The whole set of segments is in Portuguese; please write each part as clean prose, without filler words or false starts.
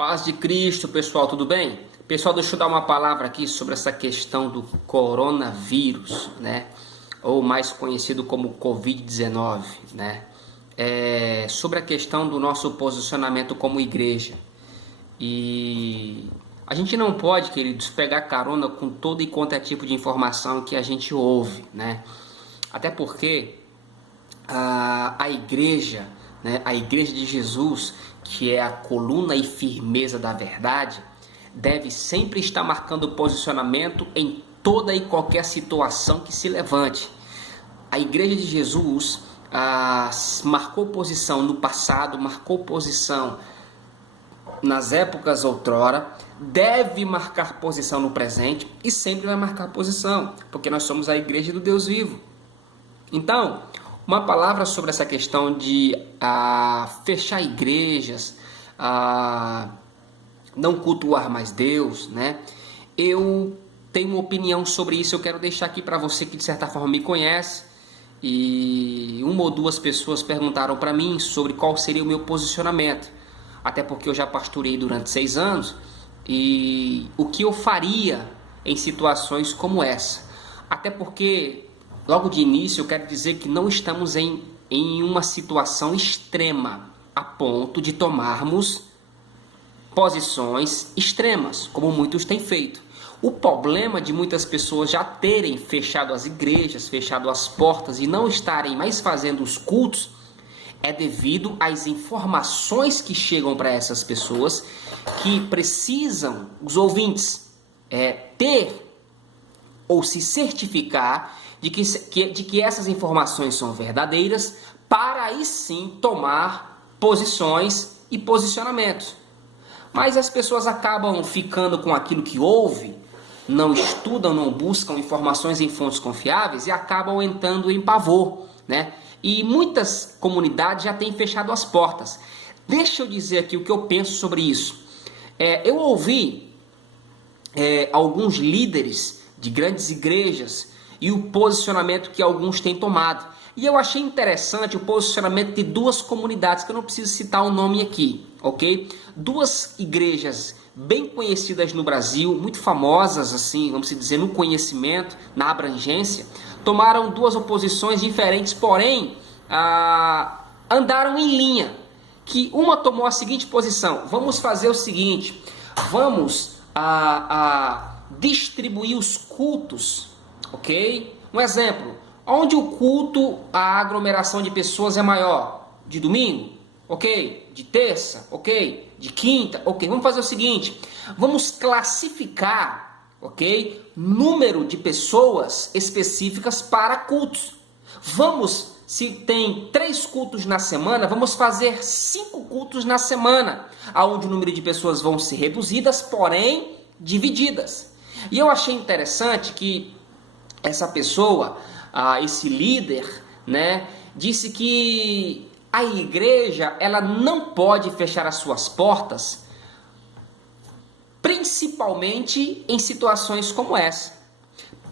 Paz de Cristo, pessoal, tudo bem? Pessoal, deixa eu dar uma palavra aqui sobre essa questão do coronavírus, né? Ou mais conhecido como Covid-19, né? Sobre a questão do nosso posicionamento como igreja. E a gente não pode, queridos, pegar carona com todo e quanto é tipo de informação que a gente ouve, né? Até porque a igreja, né, a igreja de Jesus, que é a coluna e firmeza da verdade, deve sempre estar marcando posicionamento em toda e qualquer situação que se levante. A igreja de Jesus marcou posição no passado, marcou posição nas épocas outrora, deve marcar posição no presente e sempre vai marcar posição, porque nós somos a igreja do Deus vivo. Então, uma palavra sobre essa questão de fechar igrejas, não cultuar mais Deus, né? Eu tenho uma opinião sobre isso, eu quero deixar aqui para você que de certa forma me conhece, e uma ou duas pessoas perguntaram para mim sobre qual seria o meu posicionamento, até porque eu já pastorei durante 6 anos, e o que eu faria em situações como essa. Até porque, logo de início, eu quero dizer que não estamos em uma situação extrema, a ponto de tomarmos posições extremas, como muitos têm feito. O problema de muitas pessoas já terem fechado as igrejas, fechado as portas e não estarem mais fazendo os cultos, é devido às informações que chegam para essas pessoas, que precisam, os ouvintes, ter ou se certificar de que essas informações são verdadeiras, para aí sim tomar posições e posicionamentos. Mas as pessoas acabam ficando com aquilo que ouve, não estudam, não buscam informações em fontes confiáveis e acabam entrando em pavor, né? E muitas comunidades já têm fechado as portas. Deixa eu dizer aqui o que eu penso sobre isso. Eu ouvi alguns líderes de grandes igrejas e o posicionamento que alguns têm tomado. E eu achei interessante o posicionamento de 2 comunidades, que eu não preciso citar o nome aqui, ok? 2 igrejas bem conhecidas no Brasil, muito famosas, assim, vamos dizer, no conhecimento, na abrangência, tomaram 2 oposições diferentes, porém, andaram em linha. Que uma tomou a seguinte posição: vamos fazer o seguinte, vamos distribuir os cultos, ok? Um exemplo, onde o culto, a aglomeração de pessoas é maior? De domingo? Ok? De terça? Ok? De quinta? Ok? Vamos fazer o seguinte, vamos classificar, ok? Número de pessoas específicas para cultos. Vamos, se tem 3 cultos na semana, vamos fazer 5 cultos na semana, onde o número de pessoas vão ser reduzidas, porém divididas. E eu achei interessante que essa pessoa, esse líder, né, disse que a igreja ela não pode fechar as suas portas, principalmente em situações como essa.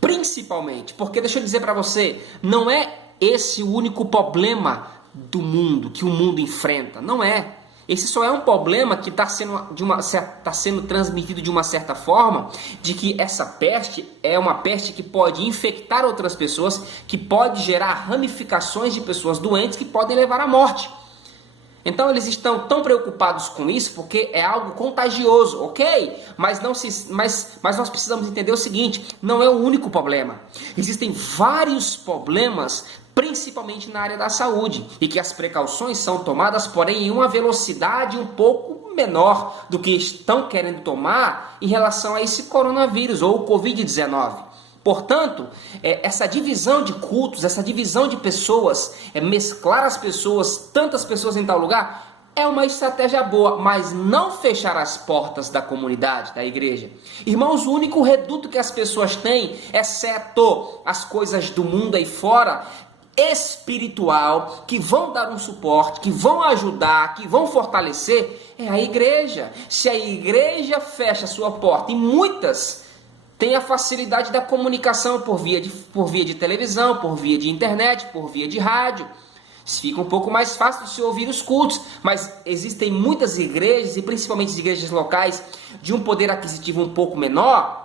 Principalmente, porque deixa eu dizer para você, não é esse o único problema do mundo, que o mundo enfrenta, não é. Esse só é um problema que está sendo transmitido de uma certa forma, de que essa peste é uma peste que pode infectar outras pessoas, que pode gerar ramificações de pessoas doentes que podem levar à morte. Então eles estão tão preocupados com isso porque é algo contagioso, ok? Mas nós precisamos entender o seguinte, não é o único problema. Existem vários problemas, principalmente na área da saúde, e que as precauções são tomadas, porém em uma velocidade um pouco menor do que estão querendo tomar em relação a esse coronavírus ou o Covid-19. Portanto, essa divisão de cultos, essa divisão de pessoas, mesclar as pessoas, tantas pessoas em tal lugar, é uma estratégia boa, mas não fechar as portas da comunidade, da igreja. Irmãos, o único reduto que as pessoas têm, exceto as coisas do mundo aí fora, espiritual, que vão dar um suporte, que vão ajudar, que vão fortalecer, é a igreja. Se a igreja fecha a sua porta, e muitas têm a facilidade da comunicação por via de televisão, por via de internet, por via de rádio. Fica um pouco mais fácil de se ouvir os cultos, mas existem muitas igrejas, e principalmente as igrejas locais, de um poder aquisitivo um pouco menor,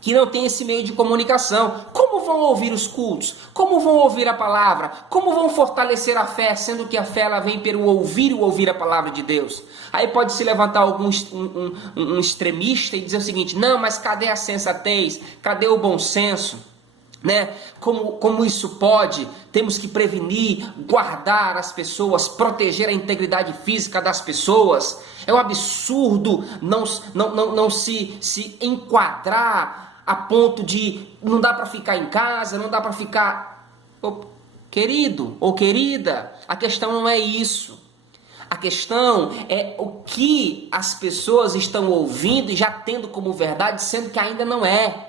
que não tem esse meio de comunicação. Como vão ouvir os cultos? Como vão ouvir a palavra? Como vão fortalecer a fé, sendo que a fé ela vem pelo ouvir a palavra de Deus? Aí pode se levantar um extremista e dizer o seguinte: não, mas cadê a sensatez? Cadê o bom senso? Né? Como isso pode? Temos que prevenir, guardar as pessoas, proteger a integridade física das pessoas. É um absurdo não se enquadrar a ponto de não dá para ficar em casa, não dá para ficar... Querido ou querida, a questão não é isso. A questão é o que as pessoas estão ouvindo e já tendo como verdade, sendo que ainda não é.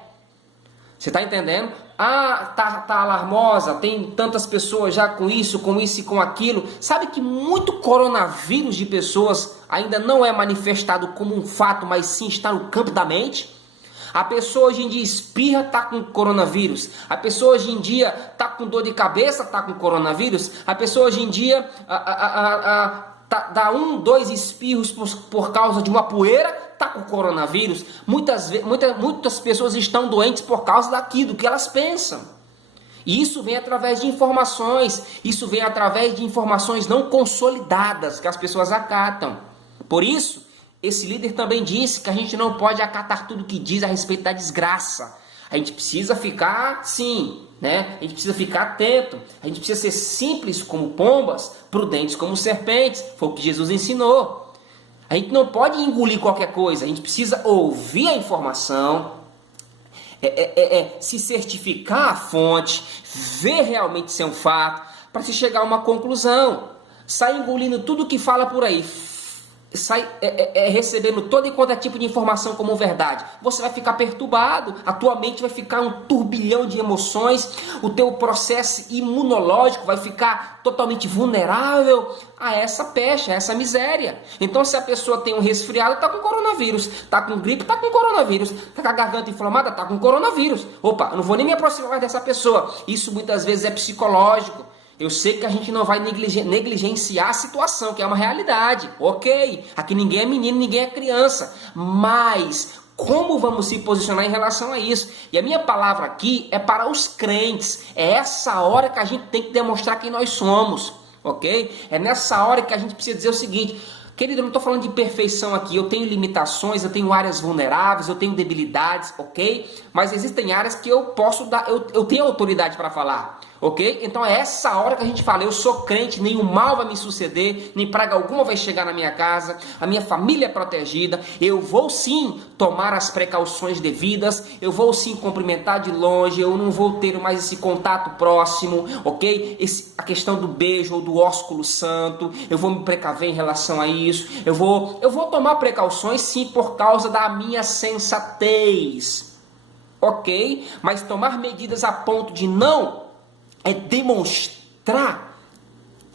Você está entendendo? Ah, tá alarmosa, tem tantas pessoas já com isso e com aquilo. Sabe que muito coronavírus de pessoas ainda não é manifestado como um fato, mas sim está no campo da mente? A pessoa hoje em dia espirra, está com coronavírus. A pessoa hoje em dia está com dor de cabeça, está com coronavírus. A pessoa hoje em dia dá 1, 2 espirros por causa de uma poeira, está com coronavírus. Muitas pessoas estão doentes por causa daquilo que elas pensam. E isso vem através de informações. Isso vem através de informações não consolidadas que as pessoas acatam. Por isso, esse líder também disse que a gente não pode acatar tudo que diz a respeito da desgraça. A gente precisa ficar, sim, né? A gente precisa ficar atento. A gente precisa ser simples como pombas, prudentes como serpentes. Foi o que Jesus ensinou. A gente não pode engolir qualquer coisa. A gente precisa ouvir a informação, se certificar a fonte, ver realmente se é um fato, para se chegar a uma conclusão. Sai engolindo tudo que fala por aí, sai recebendo todo e quanto tipo de informação como verdade, você vai ficar perturbado, a tua mente vai ficar um turbilhão de emoções, o teu processo imunológico vai ficar totalmente vulnerável a essa peste, a essa miséria. Então, se a pessoa tem um resfriado, está com coronavírus, está com gripe, está com coronavírus, está com a garganta inflamada, está com coronavírus. Opa, eu não vou nem me aproximar mais dessa pessoa. Isso muitas vezes é psicológico. Eu sei que a gente não vai negligenciar a situação, que é uma realidade. Ok, aqui ninguém é menino, ninguém é criança. Mas como vamos se posicionar em relação a isso? E a minha palavra aqui é para os crentes. É essa hora que a gente tem que demonstrar quem nós somos. Ok? É nessa hora que a gente precisa dizer o seguinte: querido, eu não estou falando de perfeição aqui. Eu tenho limitações, eu tenho áreas vulneráveis, eu tenho debilidades, ok? Mas existem áreas que eu posso dar, eu tenho autoridade para falar. Ok? Então é essa hora que a gente fala: eu sou crente, nenhum mal vai me suceder, nem praga alguma vai chegar na minha casa, a minha família é protegida, eu vou sim tomar as precauções devidas, eu vou sim cumprimentar de longe, eu não vou ter mais esse contato próximo, ok? A questão do beijo ou do ósculo santo, eu vou me precaver em relação a isso, eu vou tomar precauções sim por causa da minha sensatez, ok? Mas tomar medidas a ponto de não demonstrar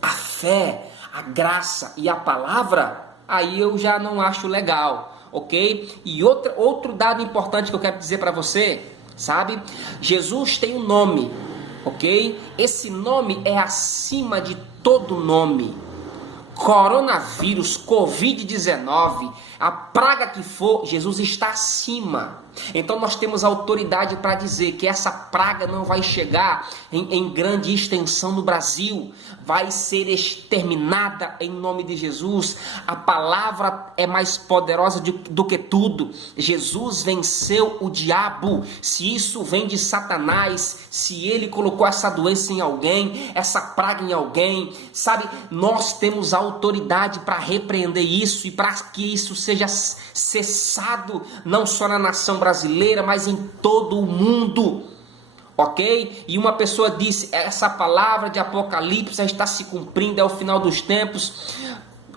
a fé, a graça e a palavra, aí eu já não acho legal, ok? E outro dado importante que eu quero dizer para você, sabe? Jesus tem um nome, ok? Esse nome é acima de todo nome. Coronavírus, Covid-19, a praga que for, Jesus está acima. Então nós temos autoridade para dizer que essa praga não vai chegar em grande extensão no Brasil, vai ser exterminada em nome de Jesus. A palavra é mais poderosa do que tudo. Jesus venceu o diabo. Se isso vem de Satanás, se ele colocou essa doença em alguém, essa praga em alguém, sabe, nós temos autoridade para repreender isso e para que isso seja cessado, não só na nação brasileira, mas em todo o mundo, ok? E uma pessoa disse: essa palavra de Apocalipse já está se cumprindo, é o final dos tempos.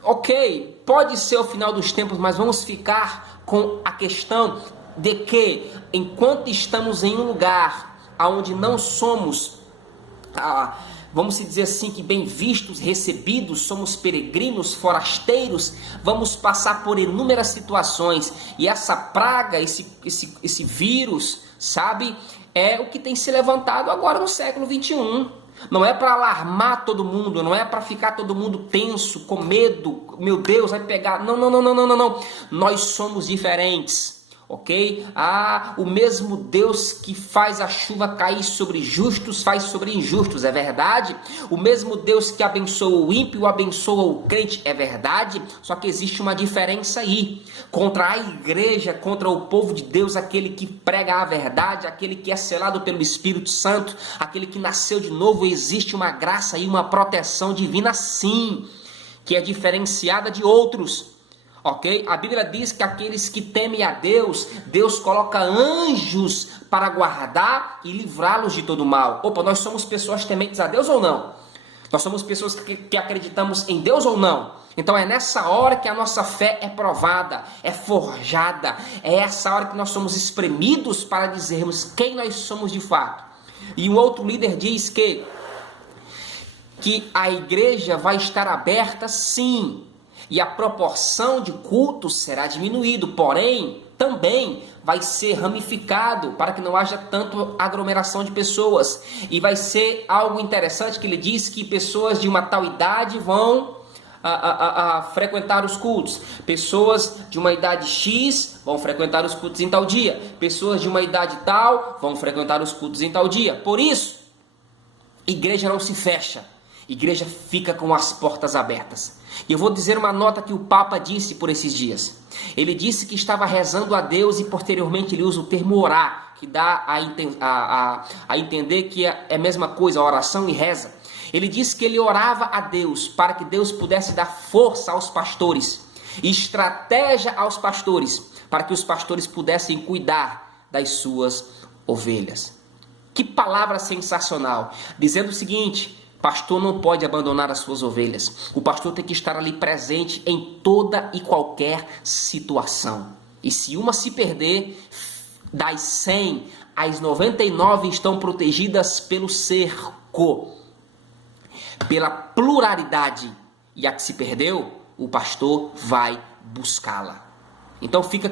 Ok, pode ser o final dos tempos, mas vamos ficar com a questão de que enquanto estamos em um lugar onde não somos vamos dizer assim, que bem vistos, recebidos, somos peregrinos, forasteiros, vamos passar por inúmeras situações, e essa praga, esse vírus, sabe, é o que tem se levantado agora no século 21. Não é para alarmar todo mundo, não é para ficar todo mundo tenso, com medo, meu Deus, vai pegar. Não, não, não, não, não, não, não. Nós somos diferentes, ok? O mesmo Deus que faz a chuva cair sobre justos, faz sobre injustos, é verdade? O mesmo Deus que abençoa o ímpio, abençoa o crente, é verdade? Só que existe uma diferença aí. Contra a igreja, contra o povo de Deus, aquele que prega a verdade, aquele que é selado pelo Espírito Santo, aquele que nasceu de novo, existe uma graça e uma proteção divina sim, que é diferenciada de outros. Ok? A Bíblia diz que aqueles que temem a Deus, Deus coloca anjos para guardar e livrá-los de todo mal. Opa, nós somos pessoas tementes a Deus ou não? Nós somos pessoas que acreditamos em Deus ou não? Então é nessa hora que a nossa fé é provada, é forjada. É essa hora que nós somos espremidos para dizermos quem nós somos de fato. E um outro líder diz que a igreja vai estar aberta sim, e a proporção de cultos será diminuído, porém, também vai ser ramificado para que não haja tanto aglomeração de pessoas. E vai ser algo interessante que ele diz que pessoas de uma tal idade vão frequentar os cultos. Pessoas de uma idade X vão frequentar os cultos em tal dia. Pessoas de uma idade tal vão frequentar os cultos em tal dia. Por isso, igreja não se fecha. Igreja fica com as portas abertas. E eu vou dizer uma nota que o Papa disse por esses dias. Ele disse que estava rezando a Deus e posteriormente ele usa o termo orar, que dá a entender que é a mesma coisa, oração e reza. Ele disse que ele orava a Deus para que Deus pudesse dar força aos pastores, estratégia aos pastores, para que os pastores pudessem cuidar das suas ovelhas. Que palavra sensacional! Dizendo o seguinte: pastor não pode abandonar as suas ovelhas. O pastor tem que estar ali presente em toda e qualquer situação. E se uma se perder, das 100, as 99 estão protegidas pelo cerco, pela pluralidade. E a que se perdeu, o pastor vai buscá-la. Então fica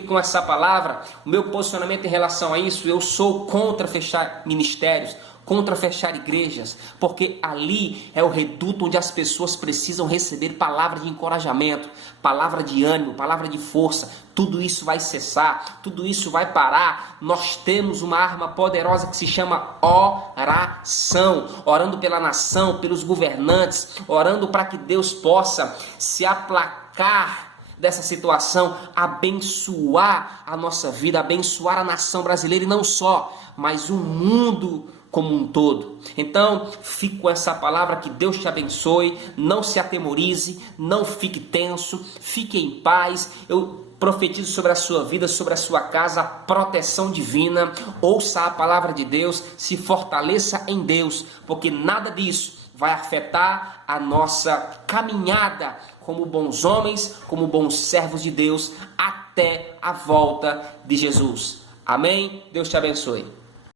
com essa palavra. O meu posicionamento em relação a isso: eu sou contra fechar ministérios, contra fechar igrejas, porque ali é o reduto onde as pessoas precisam receber palavra de encorajamento, palavra de ânimo, palavra de força. Tudo isso vai cessar, tudo isso vai parar. Nós temos uma arma poderosa que se chama oração, orando pela nação, pelos governantes, orando para que Deus possa se aplacar dessa situação, abençoar a nossa vida, abençoar a nação brasileira, e não só, mas o mundo como um todo. Então, fico com essa palavra, que Deus te abençoe, não se atemorize, não fique tenso, fique em paz. Eu profetizo sobre a sua vida, sobre a sua casa, a proteção divina. Ouça a palavra de Deus, se fortaleça em Deus, porque nada disso vai afetar a nossa caminhada como bons homens, como bons servos de Deus, até a volta de Jesus. Amém? Deus te abençoe.